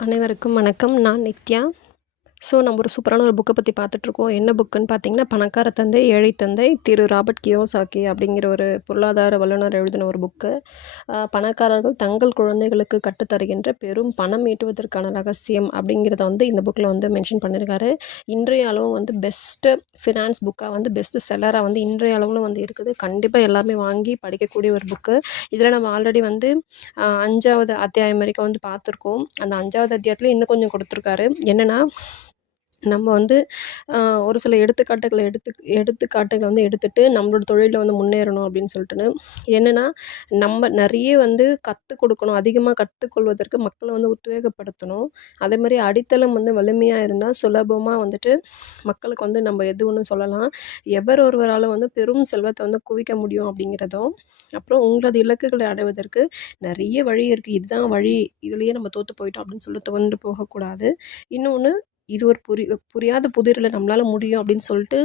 அனைவருக்கும் வணக்கம். நான் நித்யா. ஸோ நம்ம ஒரு சூப்பரான ஒரு புக்கை பற்றி பார்த்துட்ருக்கோம் என்ன புக்குன்னு பார்த்தீங்கன்னா பணக்கார தந்தை ஏழை தந்தை திரு ராபர்ட் கியோசாக்கி அப்படிங்கிற ஒரு பொருளாதார வல்லுநர் எழுதின ஒரு புக்கு பணக்காரர்கள் தங்கள் குழந்தைகளுக்கு கற்றுத்தருகின்ற பெரும் பணம் ஈட்டுவதற்கான ரகசியம் அப்படிங்கிறத வந்து இந்த புக்கில் வந்து மென்ஷன் பண்ணியிருக்காரு இன்றைய அளவும் வந்து பெஸ்ட்டு ஃபினான்ஸ் புக்காக வந்து பெஸ்ட்டு செல்லராக வந்து இன்றைய அளவில் வந்து இருக்குது. கண்டிப்பாக எல்லாமே வாங்கி படிக்கக்கூடிய ஒரு புக்கு இதில் நம்ம ஆல்ரெடி வந்து அஞ்சாவது அத்தியாயம் வரைக்கும் வந்து பார்த்துருக்கோம். அந்த அஞ்சாவது அத்தியாயத்தில் இன்னும் கொஞ்சம் கொடுத்துருக்காரு. என்னென்னா நம்ம வந்து ஒரு சில எடுத்துக்காட்டுகளை எடுத்து எடுத்துக்காட்டுகளை வந்து எடுத்துகிட்டு நம்மளோட தொழிலில் வந்து முன்னேறணும் அப்படின்னு சொல்லிட்டுன்னு. என்னென்னா நம்ம நிறைய வந்து கற்றுக் கொடுக்கணும். அதிகமாக கற்றுக்கொள்வதற்கு மக்களை வந்து உத்வேகப்படுத்தணும். அதே மாதிரி அடித்தளம் வந்து வலிமையாக இருந்தால் சுலபமாக வந்துட்டு மக்களுக்கு வந்து நம்ம எது ஒன்று சொல்லலாம். எவர் ஒருவரால் வந்து பெரும் செல்வத்தை வந்து குவிக்க முடியும் அப்படிங்கிறதும் அப்புறம் உங்களது இலக்குகளை அடைவதற்கு நிறைய வழி இருக்குது இதுதான் வழி. இதுலேயே நம்ம தோற்று போயிட்டோம் அப்படின்னு சொல்லி தோன்று போகக்கூடாது. இன்னொன்று இது ஒரு புரி புரியாத புதிரில் நம்மளால் முடியும் அப்படின்னு சொல்லிட்டு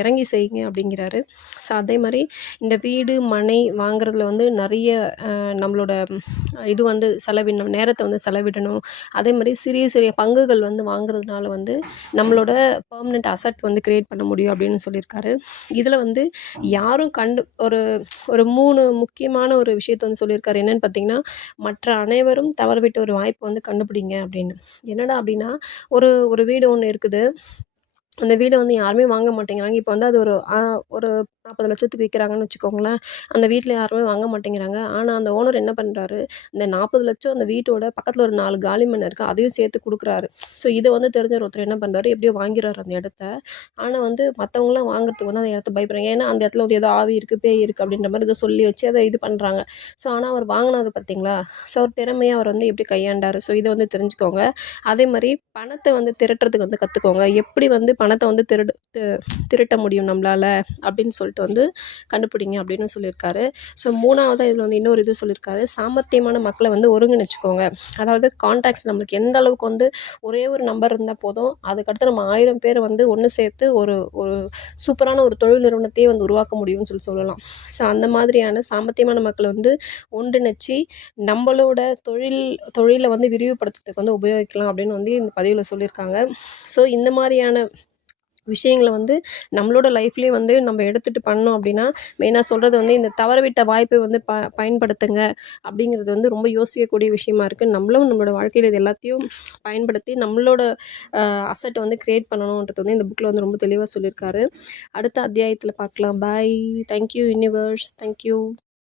இறங்கி செய்யுங்க அப்படிங்கிறாரு. ஸோ அதே மாதிரி இந்த வீடு மனை வாங்குறதுல வந்து நிறைய நம்மளோட இது வந்து செலவிடணும் நேரத்தை வந்து செலவிடணும். அதே மாதிரி சிறிய சிறிய பங்குகள் வந்து வாங்குறதுனால வந்து நம்மளோட பர்மனெண்ட் அசட் வந்து க்ரியேட் பண்ண முடியும் அப்படின்னு சொல்லியிருக்காரு. இதில் வந்து யாரும் கண்டு ஒரு ஒரு மூணு முக்கியமான ஒரு விஷயத்த வந்து சொல்லியிருக்காரு. என்னென்னு பார்த்தீங்கன்னா மற்ற அனைவரும் தவறவிட்ட ஒரு வாய்ப்பை வந்து கண்டுபிடிங்க அப்படின்னு. என்னடா அப்படின்னா ஒரு ஒரு வீடு ஒன்று இருக்குது. அந்த வீடை வந்து யாருமே வாங்க மாட்டேங்கிறாங்க. இப்போ வந்து அது ஒரு ஒரு நாற்பது லட்சத்துக்கு விற்கிறாங்கன்னு வச்சுக்கோங்களேன். அந்த வீட்டில் யாருமே வாங்க மாட்டேங்கிறாங்க. ஆனால் அந்த ஓனர் என்ன பண்ணுறாரு இந்த நாற்பது லட்சம் அந்த வீட்டோட பக்கத்தில் ஒரு நாலு காலி மண் இருக்குது அதையும் சேர்த்து கொடுக்குறாரு. ஸோ இதை வந்து தெரிஞ்ச ஒருத்தர் என்ன பண்ணுறாரு எப்படியோ வாங்கிறாரு அந்த இடத்த. ஆனால் வந்து மற்றவங்களாம் வாங்குறதுக்கு வந்து அந்த இடத்த பயப்படுறாங்க. ஏன்னா அந்த இடத்துல வந்து ஏதோ ஆவி இருக்குது பேய் இருக்குது அப்படின்ற மாதிரி இதை சொல்லி வச்சு அதை இது பண்ணுறாங்க ஸோ ஆனால் அவர் வாங்கினார் பார்த்தீங்களா ஸோ அவர் திறமையை அவர் வந்து எப்படி கையாண்டார்? ஸோ இதை வந்து தெரிஞ்சுக்கோங்க. அதே மாதிரி பணத்தை வந்து திரட்டுறதுக்கு வந்து கற்றுக்கோங்க எப்படி வந்து பணத்தை வந்து திருடு திருட்ட முடியும் நம்மளால்? அப்படின்னு சொல்லி சொல்லிட்டு வந்து கண்டுபிடிங்க அப்படின்னு சொல்லியிருக்காரு. ஸோ மூணாவதாக இதில் வந்து இன்னொரு இது சொல்லியிருக்காரு. சாமர்த்தியமான மக்களை வந்து ஒருங்கிணைச்சிக்கோங்க. அதாவது கான்டாக்ட்ஸ் நம்மளுக்கு எந்த அளவுக்கு வந்து ஒரே ஒரு நம்பர் இருந்தால் போதும் அதுக்கடுத்து நம்ம ஆயிரம் பேர் வந்து ஒன்று சேர்த்து ஒரு ஒரு சூப்பரான ஒரு தொழில் நிறுவனத்தையே வந்து உருவாக்க முடியும்னு சொல்லி சொல்லலாம். ஸோ அந்த மாதிரியான சாமர்த்தியமான மக்களை வந்து ஒன்றிணைச்சி நம்மளோட தொழில் தொழிலை வந்து விரிவுபடுத்துறதுக்கு வந்து உபயோகிக்கலாம் அப்படின்னு வந்து இந்த பதிவில் சொல்லியிருக்காங்க. ஸோ இந்த மாதிரியான விஷயங்களை வந்து நம்மளோட லைஃப்லேயே வந்து நம்ம எடுத்துகிட்டு பண்ணோம் அப்படின்னா மெயினாக சொல்கிறது வந்து இந்த தவறவிட்ட வாய்ப்பை வந்து ப பயன்படுத்துங்க அப்படிங்கிறது வந்து ரொம்ப யோசிக்கக்கூடிய விஷயமா இருக்குது நம்மளும் நம்மளோட வாழ்க்கையில் இது எல்லாத்தையும் பயன்படுத்தி நம்மளோட அசட்டை வந்து க்ரியேட் பண்ணணுன்றது வந்து இந்த புக்கில் வந்து ரொம்ப தெளிவாக சொல்லியிருக்காரு அடுத்த அத்தியாயத்தில் பார்க்கலாம். Bye thank you universe thank you